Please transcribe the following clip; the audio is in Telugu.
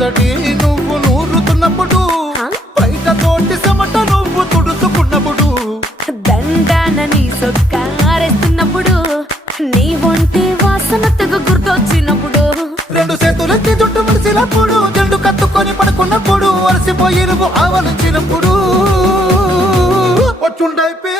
అలసటి నువ్వు నూరుతున్నప్పుడు, బయట తోటి చెమట నువ్వు తుడుచుకున్నప్పుడు, దండాన నీ సొక్క ఆరేస్తున్నప్పుడు, నీ ఒంటి వాసన తెగ గుర్తొచ్చినప్పుడు, రెండు చేతులెత్తి జుట్టు ముడిచినప్పుడు, జండు కత్తుకొని పడుకున్నప్పుడు, అలసిపోయి నువ్వు ఆవలించినప్పుడు, వచ్చుండైపే